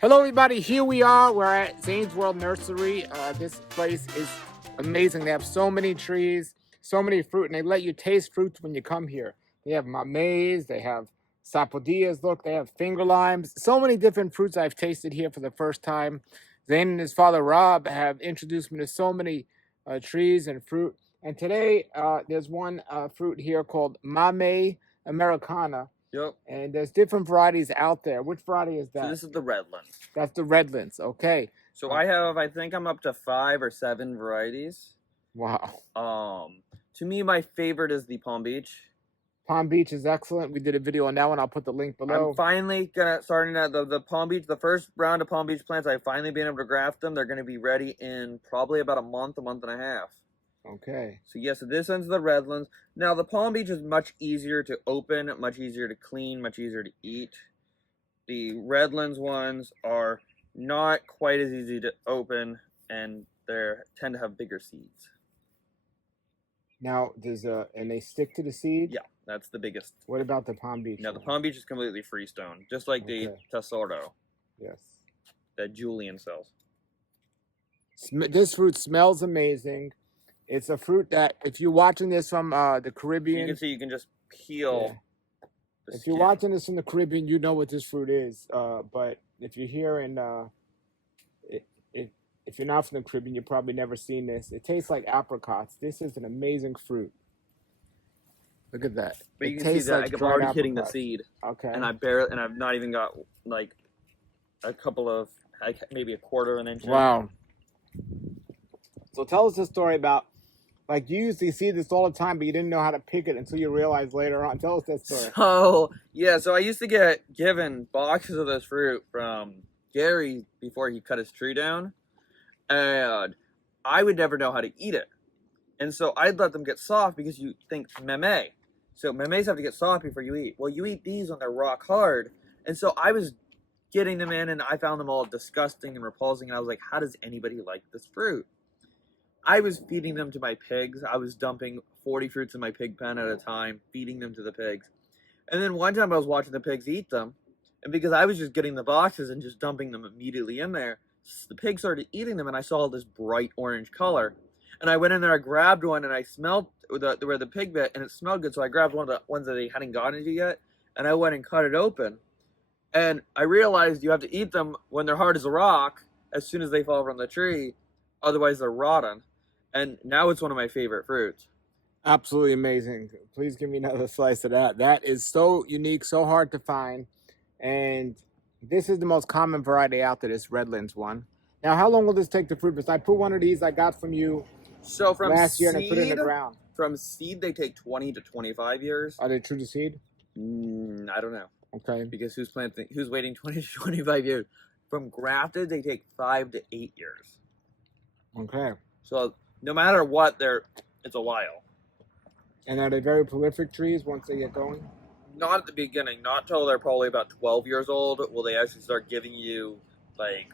Hello, everybody. Here we are. We're at Xain's World Nursery. This place is amazing. They have so many trees, so many fruit, and they let you taste fruits when you come here. They have mameys, they have sapodillas. Look, they have finger limes. So many different fruits I've tasted here for the first time. Zain and his father Rob have introduced me to so many trees and fruit. And today, there's one fruit here called Mammea Americana. Yep. And there's different varieties out there. Which variety is that? So this is the Redlands. That's the Redlands. Okay. So I think I'm up to 5 or 7 varieties. Wow. To me, my favorite is the Palm Beach. Palm Beach is excellent. We did a video on that one. I'll put the link below. I'm finally starting at the Palm Beach. The first round of Palm Beach plants, I've finally been able to graft them. They're going to be ready in probably about a month and a half. Okay. So yes, so this one's the Redlands. Now the Palm Beach is much easier to open, much easier to clean, much easier to eat. The Redlands ones are not quite as easy to open, and they tend to have bigger seeds. Now and they stick to the seed? Yeah, that's the biggest. What about the Palm Beach? No, the Palm Beach is completely freestone, just like the Tesoro. Yes. That Julian sells. This fruit smells amazing. It's a fruit that, if you're watching this from the Caribbean, you can see you can just peel. Yeah. If you're watching this from the Caribbean, you know what this fruit is. But if you're here in, if you're not from the Caribbean, you've probably never seen this. It tastes like apricots. This is an amazing fruit. Look at that. But you can see that I'm already hitting the seed. Okay. And I've not even got like a couple of, maybe a quarter of an inch. Wow. So tell us a story about, like, you usually see this all the time, but you didn't know how to pick it until you realized later on. Tell us that story. So I used to get given boxes of this fruit from Gary before he cut his tree down, and I would never know how to eat it. And so I'd let them get soft because you think mamey. So mameys have to get soft before you eat. Well, you eat these when they're rock hard. And so I was getting them in, and I found them all disgusting and repulsing, and I was like, how does anybody like this fruit? I was feeding them to my pigs. I was dumping 40 fruits in my pig pen at a time, feeding them to the pigs. And then one time I was watching the pigs eat them, and because I was just getting the boxes and just dumping them immediately in there, the pigs started eating them, and I saw this bright orange color. And I went in there, I grabbed one, and I smelled where the pig bit, and it smelled good, so I grabbed one of the ones that they hadn't gotten to yet, and I went and cut it open. And I realized you have to eat them when they're hard as a rock, as soon as they fall from the tree, otherwise they're rotten. And now it's one of my favorite fruits. Absolutely amazing. Please give me another slice of that. That is so unique, so hard to find. And this is the most common variety out there, this Redlands one. Now, how long will this take to fruit? Because I put one of these I got from you last year and I put it in the ground. From seed, they take 20 to 25 years. Are they true to seed? I don't know. Okay. Because who's waiting 20 to 25 years? From grafted, they take 5 to 8 years. Okay. So no matter what, it's a while. And are they very prolific trees once they get going? Not at the beginning. Not till they're probably about 12 years old will they actually start giving you, like,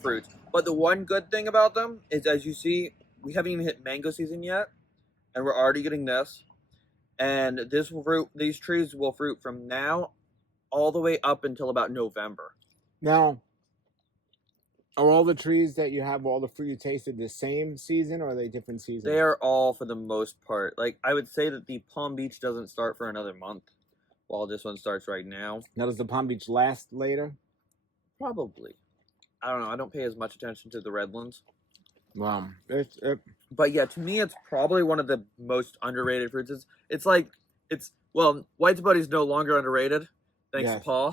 fruits. But the one good thing about them is, as you see, we haven't even hit mango season yet, and we're already getting this. And these trees will fruit from now all the way up until about November. Now, are all the trees that you have, all the fruit you tasted, the same season, or are they different seasons? They are all, for the most part. Like, I would say that the Palm Beach doesn't start for another month, while this one starts right now. Now, does the Palm Beach last later? Probably. I don't know. I don't pay as much attention to the Redlands. Wow. But yeah, to me, it's probably one of the most underrated fruits. Well, white sapote is no longer underrated. Thanks to Paul.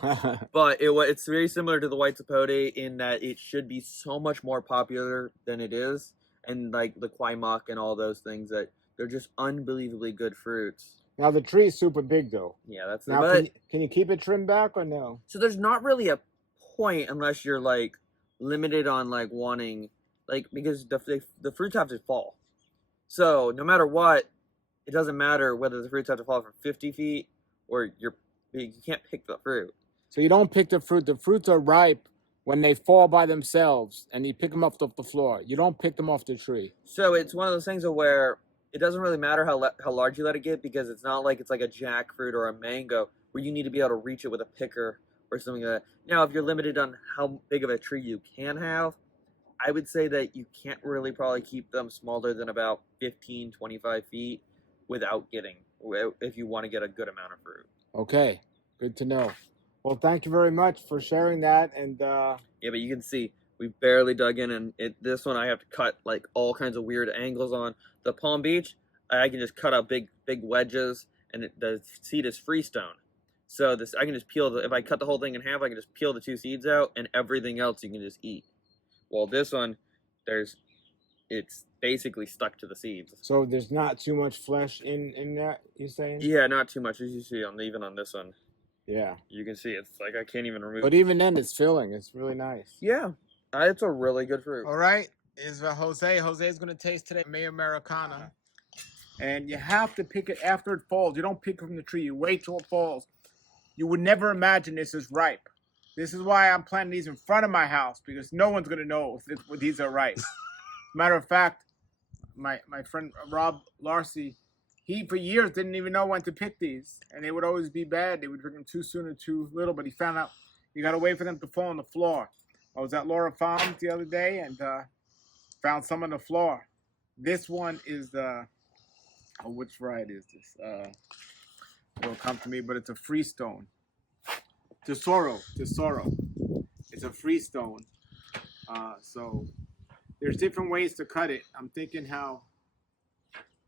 But it's very similar to the white sapote in that it should be so much more popular than it is. And like the kwaimak and all those things, that they're just unbelievably good fruits. Now the tree is super big though. Yeah, that's now. Can you keep it trimmed back or no? So there's not really a point unless you're like limited on like wanting, like, because the fruits have to fall. So no matter what, it doesn't matter whether the fruits have to fall from 50 feet or you can't pick the fruit. So you don't pick the fruit. The fruits are ripe when they fall by themselves, and you pick them up off the floor. You don't pick them off the tree. So it's one of those things where it doesn't really matter how large you let it get, because it's not like it's like a jackfruit or a mango where you need to be able to reach it with a picker or something like that. Now, if you're limited on how big of a tree you can have, I would say that you can't really probably keep them smaller than about 15, 25 feet without getting, if you want to get a good amount of fruit. Okay, good to know. Well, thank you very much for sharing that. And Yeah, but you can see we barely dug in, and this one I have to cut like all kinds of weird angles on. The Palm Beach, I can just cut out big wedges, and the seed is freestone. So this I can just peel if I cut the whole thing in half, I can just peel the 2 seeds out, and everything else you can just eat. Well, this one, it's basically stuck to the seeds. so there's not too much flesh in that, you saying? Yeah, not too much, as you see even on this one. Yeah. You can see it's like I can't even remove. But even then, it's filling. It's really nice. Yeah, it's a really good fruit. All right, is Jose. Jose's going to taste today Mammea Americana. And you have to pick it after it falls. You don't pick it from the tree. You wait till it falls. You would never imagine this is ripe. This is why I'm planting these in front of my house, because no one's going to know if these are ripe. Matter of fact, my friend Rob Larcy, he for years didn't even know when to pick these. And they would always be bad. They would drink them too soon or too little. But he found out you got to wait for them to fall on the floor. I was at Laura Farms the other day and found some on the floor. This one is the... Oh, which variety is this? It'll come to me, but it's a freestone. Tesoro. It's a freestone. So there's different ways to cut it. I'm thinking how.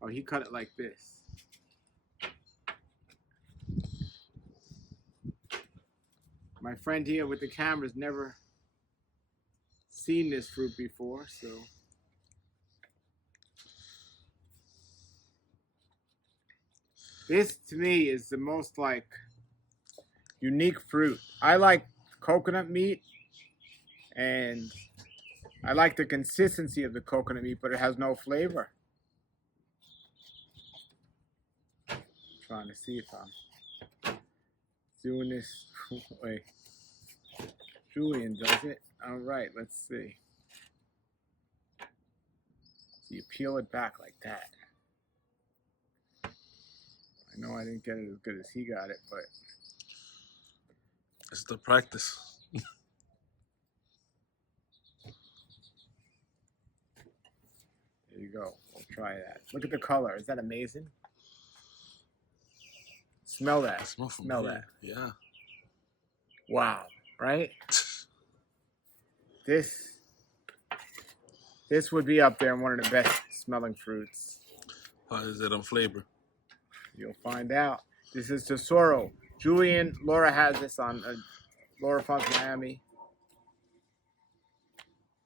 Oh, he cut it like this. My friend here with the camera's never seen this fruit before, so. This to me is the most like unique fruit. I like coconut meat and I like the consistency of the coconut meat, but it has no flavor. I'm trying to see if I'm doing this way. Julian does it. All right, let's see. So you peel it back like that. I know I didn't get it as good as he got it, but it's the practice. There you go. We'll try that. Look at the color. Is that amazing? Smell that. Smell that. Yeah. Wow. Right? This would be up there in one of the best smelling fruits. How is it on flavor? You'll find out. This is Tesoro. Laura has this on Laura Farms Miami.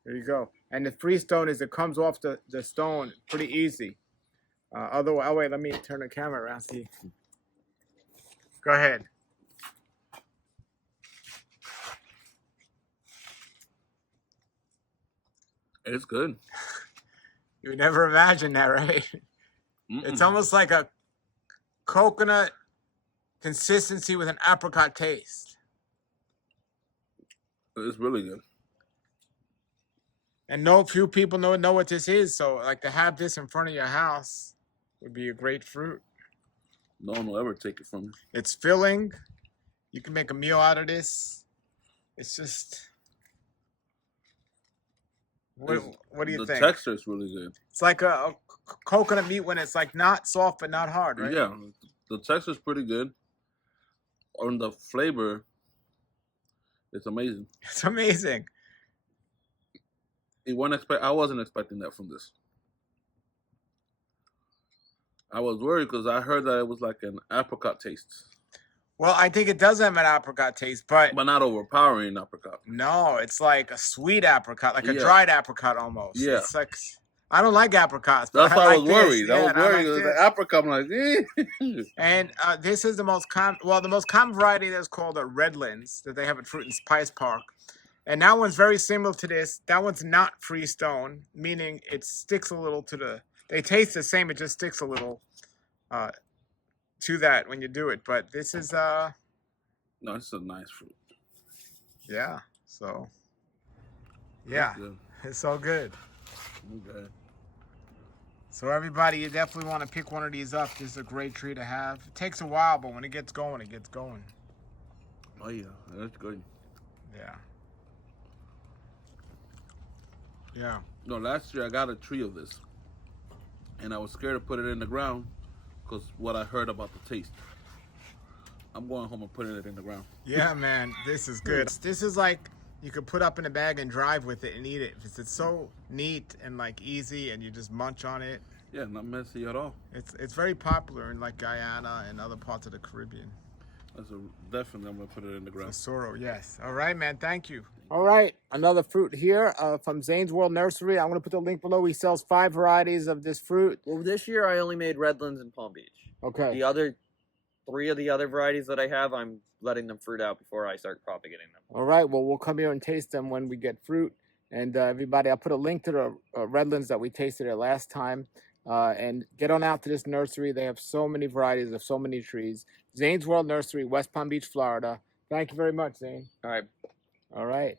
There you go. And the freestone is it comes off the stone pretty easy. Otherwise, oh wait, let me turn the camera around. See. Go ahead. It's good. You would never imagine that, right? It's almost like a coconut consistency with an apricot taste. It's really good. And no few people know what this is, so like to have this in front of your house would be a great fruit. No one will ever take it from you. It's filling. You can make a meal out of this. It's just... What do you think? The texture is really good. It's like a coconut meat when it's like not soft but not hard, right? Yeah, the texture is pretty good. On the flavor, it's amazing. It's amazing. I wasn't expecting that from this. I was worried because I heard that it was like an apricot taste. Well, I think it does have an apricot taste, but not overpowering apricot. No, it's like a sweet apricot, like a dried apricot almost. Yeah. It's like, I don't like apricots. But that's why I was worried. Yeah, I was worried with the apricot. I'm like, eh. And this is the most common, the most common variety that's called a Redlands that they have at Fruit and Spice Park. And that one's very similar to this. That one's not freestone, meaning it sticks a little to the, they taste the same, it just sticks a little to that when you do it. But this is no, it's a nice fruit. Yeah, so yeah, it's so good. Okay. So everybody, you definitely want to pick one of these up. This is a great tree to have. It takes a while, but when it gets going, it gets going. Oh yeah, that's good. Yeah. Yeah. No, last year I got a tree of this, and I was scared to put it in the ground because what I heard about the taste. I'm going home and putting it in the ground. Yeah, man, this is good. This is like you could put up in a bag and drive with it and eat it. It's so neat and like easy, and you just munch on it. Yeah, not messy at all. It's very popular in like Guyana and other parts of the Caribbean. Definitely I'm gonna put it in the ground. Tesoro, yes. All right, man. Thank you. All right, another fruit here from Xain's World Nursery. I'm gonna put the link below. He sells 5 varieties of this fruit. Well, this year I only made Redlands and Palm Beach. Okay. The other 3 of the other varieties that I have, I'm letting them fruit out before I start propagating them. All right. Well, we'll come here and taste them when we get fruit. And everybody, I'll put a link to the Redlands that we tasted it last time. And get on out to this nursery. They have so many varieties of so many trees. Xain's World Nursery, West Palm Beach, Florida. Thank you very much, Xain. All right. All right.